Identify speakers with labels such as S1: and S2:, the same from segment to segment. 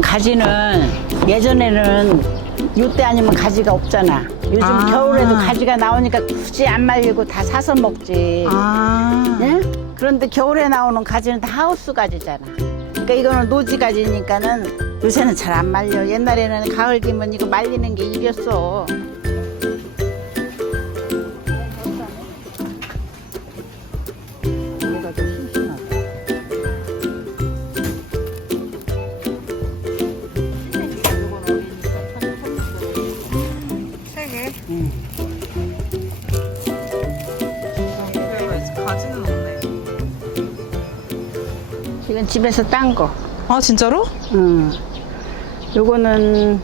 S1: 가지는 예전에는 이때 아니면 가지가 없잖아. 요즘
S2: 아.
S1: 겨울에도 가지가 나오니까 굳이 안 말리고 다 사서 먹지.
S2: 아.
S1: 예? 그런데 겨울에 나오는 가지는 다 하우스 가지잖아. 그러니까 이거는 노지 가지니까는 요새는 잘 안 말려. 옛날에는 가을 기면 이거 말리는 게 일이었어. 이건 집에서 딴 거.
S2: 아 진짜로?
S1: 응. 요거는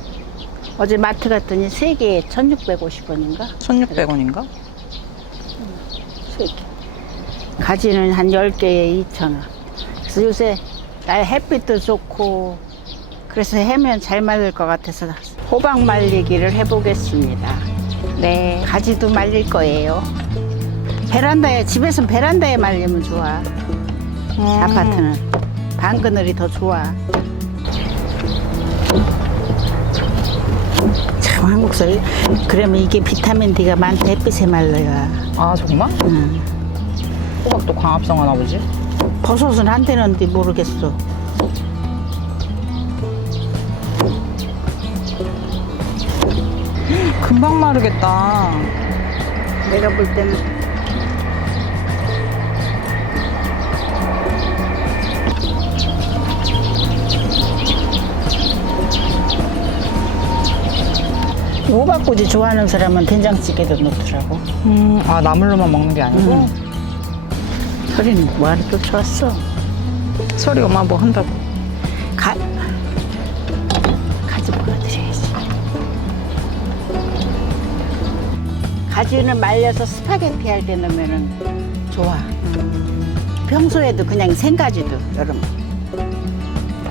S1: 어제 마트 갔더니 세개에 1,650원인가?
S2: 1,600원인가?
S1: 세개 가지는 한 10개에 2,000원. 그래서 요새 날 햇빛도 좋고 그래서 해면 잘 말릴 것 같아서 호박 말리기를 해보겠습니다. 네. 가지도 말릴 거예요. 베란다에, 집에서 베란다에 말리면 좋아.
S2: 음.
S1: 아파트는. 방그늘이 더 좋아. 참, 한국서 그러면 이게 비타민 D가 많다. 햇빛에 말려야.
S2: 아 정말?
S1: 응.
S2: 호박도 광합성 하나 보지?
S1: 버섯은 한 대는지 모르겠어.
S2: 금방 마르겠다.
S1: 내가 볼 때는 호박꼬지 좋아하는 사람은 된장찌개도 넣더라고.
S2: 음, 아 나물로만 먹는 게 아니고
S1: 응. 소리는 뭐하러 쫓아왔어?
S2: 소리 엄마 뭐 한다고.
S1: 가, 가지 보여드려야지. 가지는 말려서 스파게티 할 때 넣으면은 좋아. 평소에도 그냥 생가지도 여름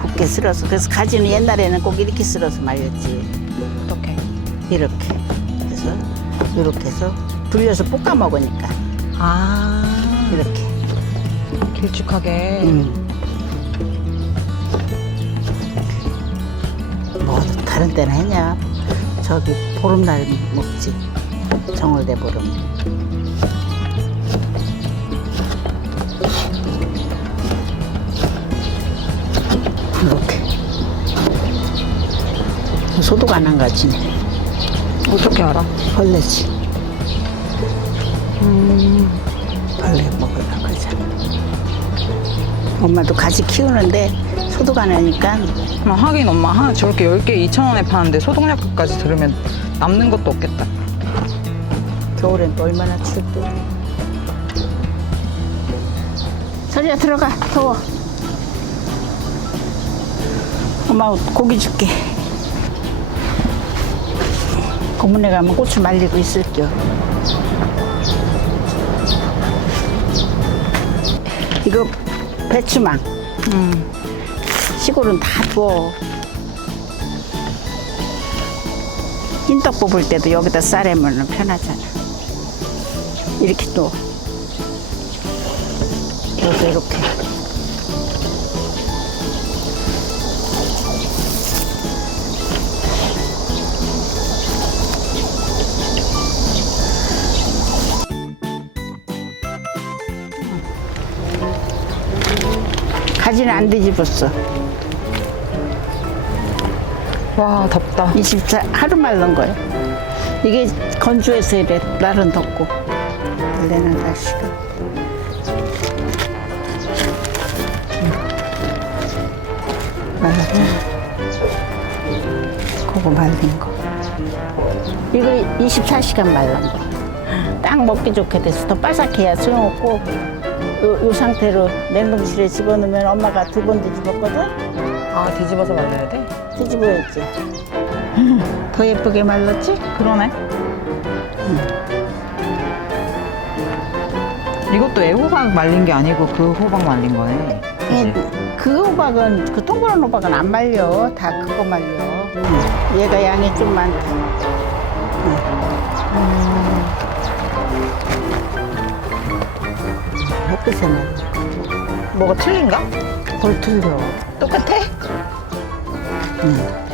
S1: 곱게 쓸어서 그래서 가지는 옛날에는 꼭 이렇게 쓸어서 말렸지
S2: 어떻게?
S1: 이렇게 그래서 이렇게 해서 불려서 볶아 먹으니까
S2: 아
S1: 이렇게
S2: 길쭉하게.
S1: 음. 뭐 다른 때는 했냐? 저기 보름날 먹지. 정월대 보름. 이렇게. 소독 안한 가지네.
S2: 어떻게 알아?
S1: 벌레지. 음, 벌레 먹으려고 그러잖아. 엄마도 가지 키우는데 소독 안 하니까
S2: 아, 하긴 엄마 하, 저렇게 10개 2,000원에 파는데 소독약까지 들으면 남는 것도 없겠다.
S1: 겨울엔 또 얼마나 추울게. 서리야 들어가 더워. 엄마 고기 줄게. 고문에 가면 고추 말리고 있을게요. 이거 배추망.
S2: 음.
S1: 시골은 다 줘. 흰떡 뽑을 때도 여기다 싸려면 편하잖아. 이렇게 또. 여기서 이렇게. 가지는 안 뒤집었어.
S2: 와 덥다.
S1: 24 하루 말른 거예요. 이게 건조해서 이래 날은 덥고 원래는 날씨가 말랐잖아. 그거 말린 거. 이거 24시간 말른 거. 딱 먹기 좋게 돼서 더 바삭해야 소용없고 요, 요 상태로 냉동실에 집어넣으면 엄마가 두 번 뒤집었거든?
S2: 아 뒤집어서 말려야 돼?
S1: 뒤집어야지. 더 예쁘게 말랐지?
S2: 그러네. 이것도 애호박 말린 게 아니고 그 호박 말린 거네.
S1: 예,
S2: 그치?
S1: 그 호박은 그 동그란 호박은 안 말려 다 그거 말려 얘가 양이 좀 많다 음. 햇빛에 말려
S2: 뭐가 틀린가?
S1: 뭘 틀려
S2: 똑같아?
S1: 응.